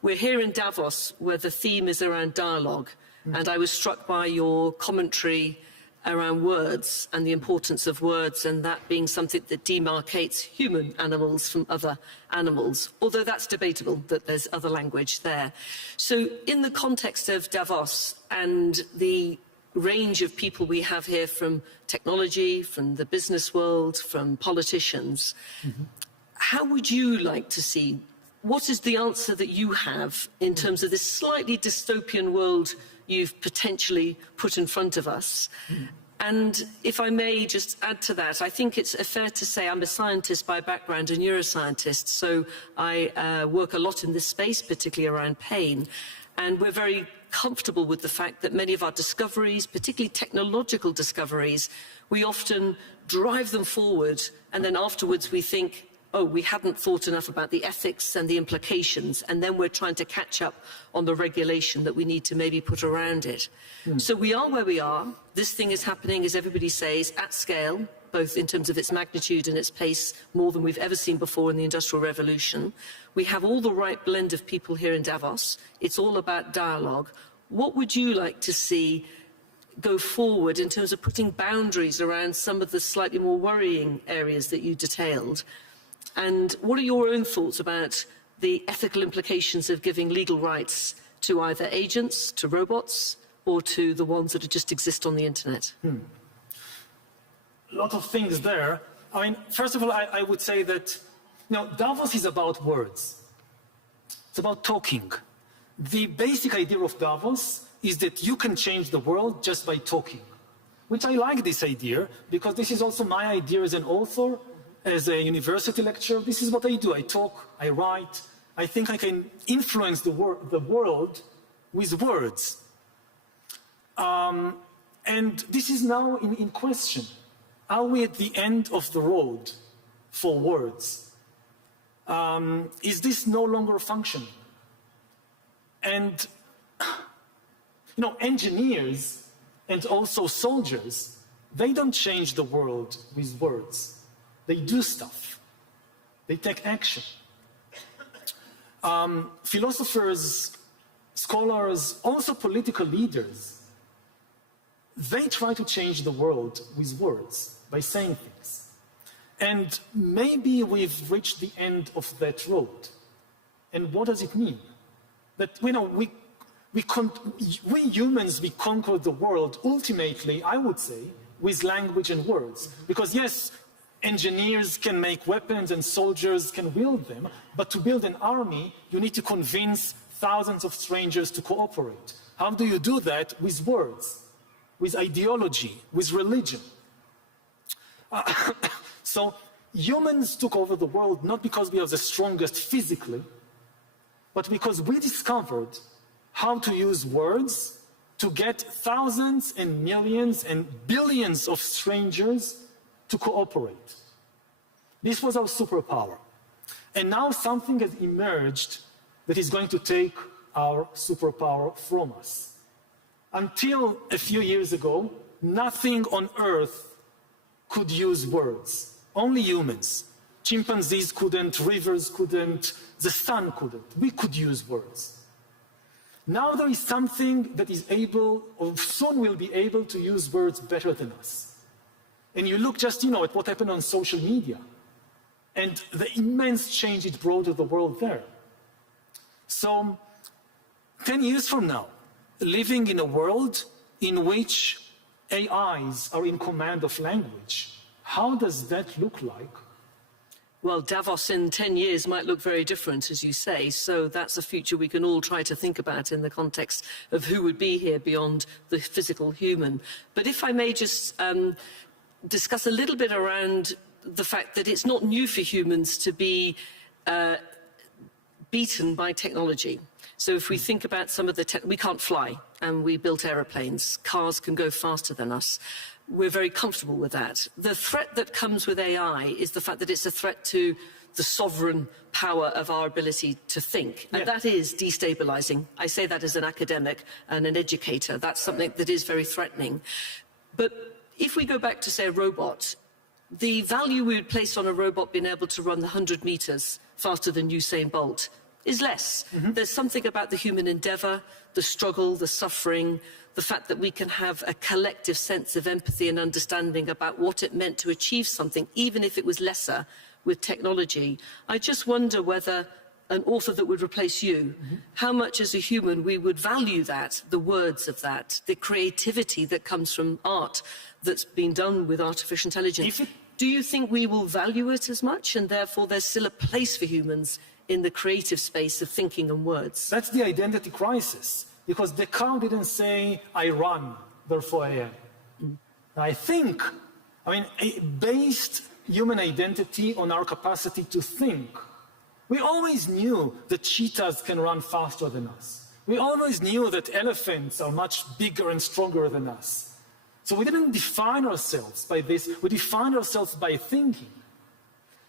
We're here in Davos, where the theme is around dialogue, and I was struck by your commentary around words and the importance of words, and that being something that demarcates human animals from other animals, although that's debatable, that there's other language there. So in the context of Davos and the range of people we have here from technology, from the business world, from politicians, how would you like to see, what is the answer that you have in terms of this slightly dystopian world you've potentially put in front of us? And if I may just add to that, I think it's fair to say I'm a scientist by background, a neuroscientist, so I work a lot in this space, particularly around pain. And we're very comfortable with the fact that many of our discoveries, particularly technological discoveries, we often drive them forward, and then afterwards we think, oh, we hadn't thought enough about the ethics and the implications, and then we're trying to catch up on the regulation that we need to maybe put around it. So we are where we are. This thing is happening, as everybody says, at scale, both in terms of its magnitude and its pace, more than we've ever seen before in the Industrial Revolution. We have all the right blend of people here in Davos. It's all about dialogue. What would you like to see go forward in terms of putting boundaries around some of the slightly more worrying areas that you detailed? And what are your own thoughts about the ethical implications of giving legal rights to either agents, to robots, or to the ones that just exist on the internet? A lot of things there. I mean, first of all, I would say that, Davos is about words. It's about talking. The basic idea of Davos is that you can change the world just by talking, which I like this idea, because this is also my idea as an author, as a university lecturer. This is what I do. I talk, I write. I think I can influence the world with words. And this is now in question. Are we at the end of the road for words? Is this no longer functioning? And, engineers and also soldiers, they don't change the world with words. They do stuff. They take action. Philosophers, scholars, also political leaders, they try to change the world with words, by saying things. And maybe we've reached the end of that road. And what does it mean? That, we humans, we conquer the world ultimately, I would say, with language and words. Because yes, engineers can make weapons and soldiers can wield them, but to build an army, you need to convince thousands of strangers to cooperate. How do you do that? With words, with ideology, with religion. So humans took over the world not because we are the strongest physically, but because we discovered how to use words to get thousands and millions and billions of strangers to cooperate. This was our superpower. And now something has emerged that is going to take our superpower from us. Until a few years ago, nothing on Earth could use words. Only humans. Chimpanzees couldn't, rivers couldn't, the sun couldn't. We could use words. Now there is something that is able, or soon will be able to use words better than us. And you look just, at what happened on social media and the immense change it brought to the world there. So 10 years from now, living in a world in which AIs are in command of language, how does that look like? Well, Davos in 10 years might look very different, as you say, so that's a future we can all try to think about in the context of who would be here beyond the physical human. But if I may just discuss a little bit around the fact that it's not new for humans to be beaten by technology. So if we think about some of the we can't fly, and we built aeroplanes. Cars can go faster than us. We're very comfortable with that. The threat that comes with AI is the fact that it's a threat to the sovereign power of our ability to think. And that is destabilizing. I say that as an academic and an educator. That's something that is very threatening. But if we go back to, say, a robot, the value we would place on a robot being able to run the 100 meters faster than Usain Bolt is less. There's something about the human endeavour, the struggle, the suffering, the fact that we can have a collective sense of empathy and understanding about what it meant to achieve something, even if it was lesser with technology. I just wonder whether an author that would replace you, how much as a human we would value that, the words of that, the creativity that comes from art that's been done with artificial intelligence. Do you think we will value it as much, and therefore there's still a place for humans in the creative space of thinking and words? That's the identity crisis, because Descartes didn't say, I run, therefore I am. I think, based human identity on our capacity to think. We always knew that cheetahs can run faster than us. We always knew that elephants are much bigger and stronger than us. So we didn't define ourselves by this, we defined ourselves by thinking.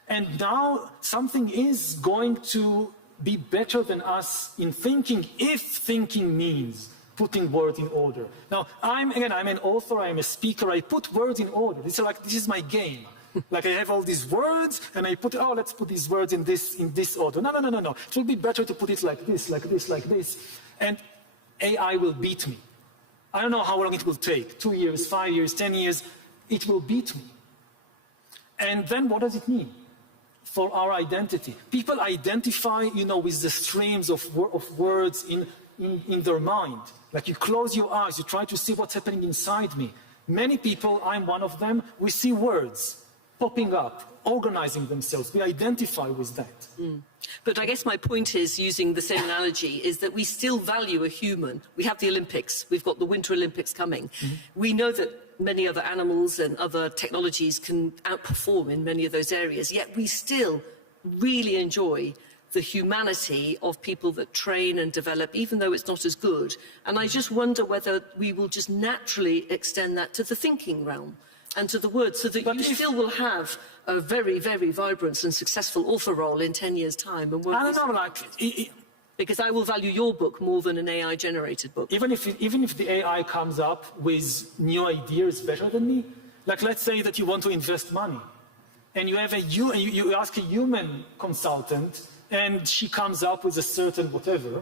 And now something is going to be better than us in thinking, if thinking means putting words in order. Now, I'm an author, I'm a speaker, I put words in order. This is my game. Like I have all these words, and I put, let's put these words in this order. No. It will be better to put it like this, like this, like this. And AI will beat me. I don't know how long it will take, 2 years, 5 years, 10 years. It will beat me. And then what does it mean for our identity? People identify, with the streams of words in their mind. Like you close your eyes, you try to see what's happening inside me. Many people, I'm one of them, we see words popping up, organizing themselves. We identify with that. But I guess my point is, using the same analogy, is that we still value a human. We have the Olympics. We've got the Winter Olympics coming. We know that many other animals and other technologies can outperform in many of those areas, yet we still really enjoy the humanity of people that train and develop, even though it's not as good. And I just wonder whether we will just naturally extend that to the thinking realm and to the words, so that you still will have a very, very vibrant and successful author role in 10 years' time. And I don't know, because I will value your book more than an AI-generated book. Even if the AI comes up with new ideas better than me, like let's say that you want to invest money, and you ask a human consultant, and she comes up with a certain whatever,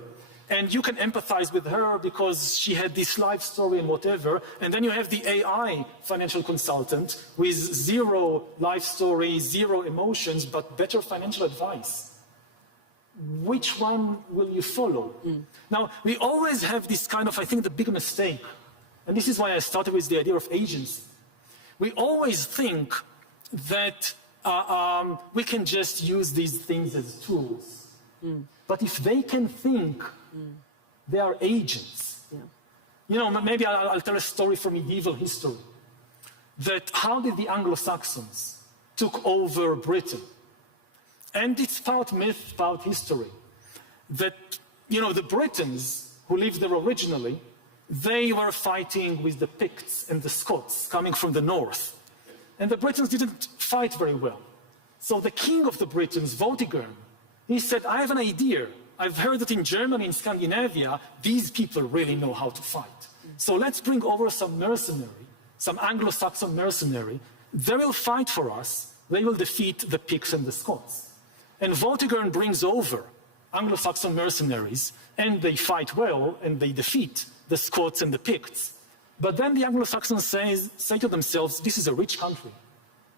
and you can empathize with her because she had this life story and whatever, and then you have the AI financial consultant with zero life story, zero emotions, but better financial advice. Which one will you follow? Now, we always have this kind of, I think, the big mistake, and this is why I started with the idea of agency. We always think that we can just use these things as tools. But if they can think, they are agents. Maybe I'll tell a story from medieval history. That how did the Anglo-Saxons took over Britain? And it's part myth, part history. That, the Britons who lived there originally, they were fighting with the Picts and the Scots coming from the north. And the Britons didn't fight very well. So the king of the Britons, Vortigern, he said, I have an idea. I've heard that in Germany and Scandinavia, these people really know how to fight. So let's bring over some mercenary, some Anglo-Saxon mercenary. They will fight for us. They will defeat the Picts and the Scots. And Vortigern brings over Anglo-Saxon mercenaries, and they fight well, and they defeat the Scots and the Picts. But then the Anglo-Saxons say to themselves, this is a rich country.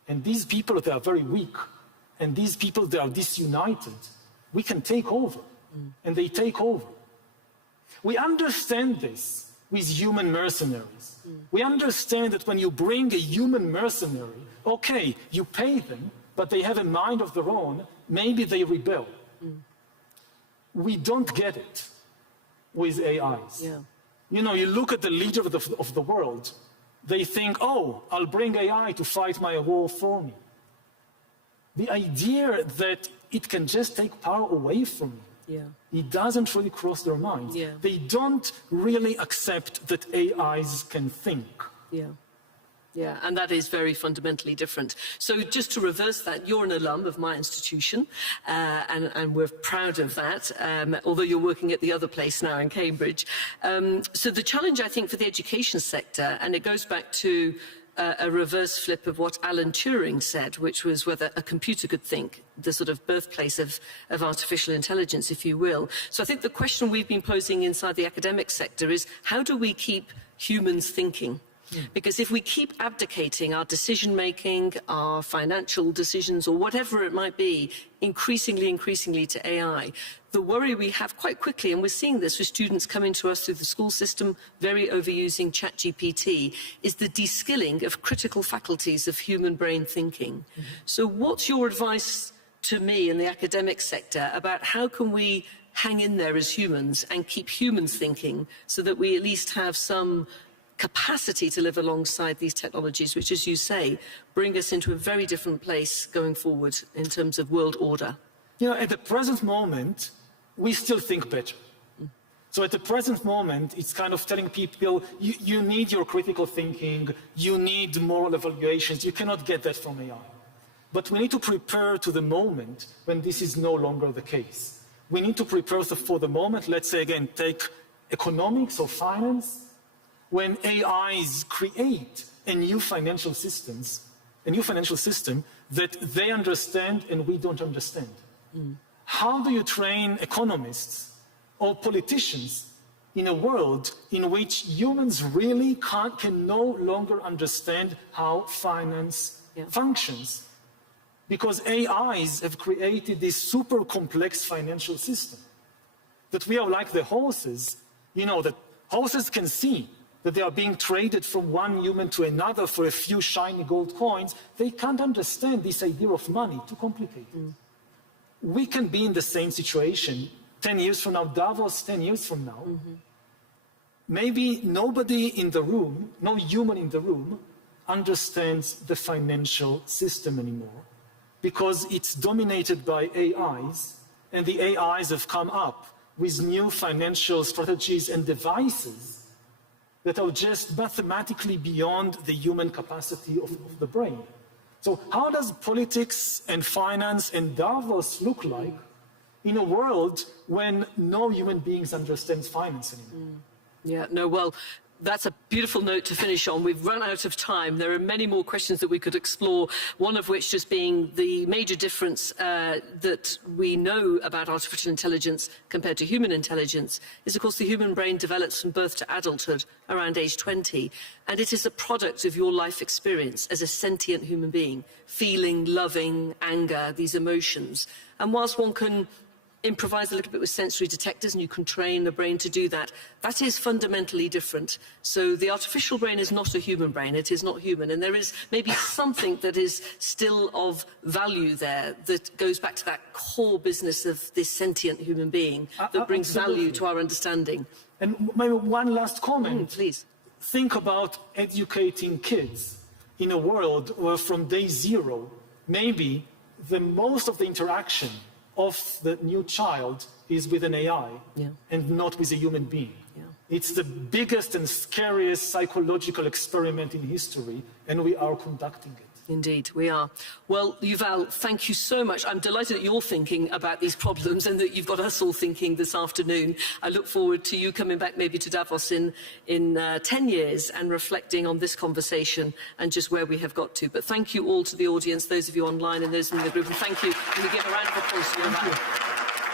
And these people, they are very weak. And these people, they are disunited. We can take over. And they take over. We understand this with human mercenaries. We understand that when you bring a human mercenary, okay, you pay them, but they have a mind of their own, maybe they rebel. We don't get it with AIs. You look at the leader of the world, they think, I'll bring AI to fight my war for me. The idea that it can just take power away from you, it doesn't really cross their minds. They don't really accept that AIs can think. And that is very fundamentally different. So just to reverse that, you're an alum of my institution, and we're proud of that, although you're working at the other place now in Cambridge. So the challenge, I think, for the education sector, and it goes back to a reverse flip of what Alan Turing said, which was whether a computer could think, the sort of birthplace of artificial intelligence, if you will. So I think the question we've been posing inside the academic sector is, how do we keep humans thinking? Because if we keep abdicating our decision-making, our financial decisions, or whatever it might be, increasingly to AI, the worry we have quite quickly, and we're seeing this with students coming to us through the school system, very overusing ChatGPT, is the de-skilling of critical faculties of human brain thinking. So what's your advice to me in the academic sector about how can we hang in there as humans and keep humans thinking so that we at least have some capacity to live alongside these technologies, which, as you say, bring us into a very different place going forward in terms of world order? You know, at the present moment, we still think better. So at the present moment, it's kind of telling people, you need your critical thinking, you need moral evaluations, you cannot get that from AI. But we need to prepare to the moment when this is no longer the case. We need to prepare for the moment, let's say again, take economics or finance. When AIs create a new financial system that they understand and we don't understand. How do you train economists or politicians in a world in which humans really can no longer understand how finance functions? Because AIs have created this super complex financial system that we are like the horses, you know, that horses can see that they are being traded from one human to another for a few shiny gold coins. They can't understand this idea of money, too complicated. We can be in the same situation 10 years from now, Davos 10 years from now. Maybe nobody in the room, no human in the room, understands the financial system anymore because it's dominated by AIs, and the AIs have come up with new financial strategies and devices that are just mathematically beyond the human capacity of the brain. So how does politics and finance and Davos look like in a world when no human beings understands finance anymore? Yeah, no, well, that's a beautiful note to finish on. We've run out of time. There are many more questions that we could explore, one of which just being the major difference that we know about artificial intelligence compared to human intelligence is, of course, the human brain develops from birth to adulthood around age 20. And it is a product of your life experience as a sentient human being, feeling, loving, anger, these emotions. And whilst one can improvise a little bit with sensory detectors, and you can train the brain to do that. That is fundamentally different. So the artificial brain is not a human brain. It is not human. And there is maybe something that is still of value there that goes back to that core business of this sentient human being that brings value to our understanding. And maybe one last comment. Please. Think about educating kids in a world where from day zero, maybe the most of the interaction of the new child is with an AI and not with a human being. It's the biggest and scariest psychological experiment in history, and we are conducting it. Indeed, we are. Well, Yuval, thank you so much. I'm delighted that you're thinking about these problems and that you've got us all thinking this afternoon. I look forward to you coming back maybe to Davos in 10 years and reflecting on this conversation and just where we have got to. But thank you all to the audience, those of you online and those in the group. And thank you. Can we give a round of applause to you?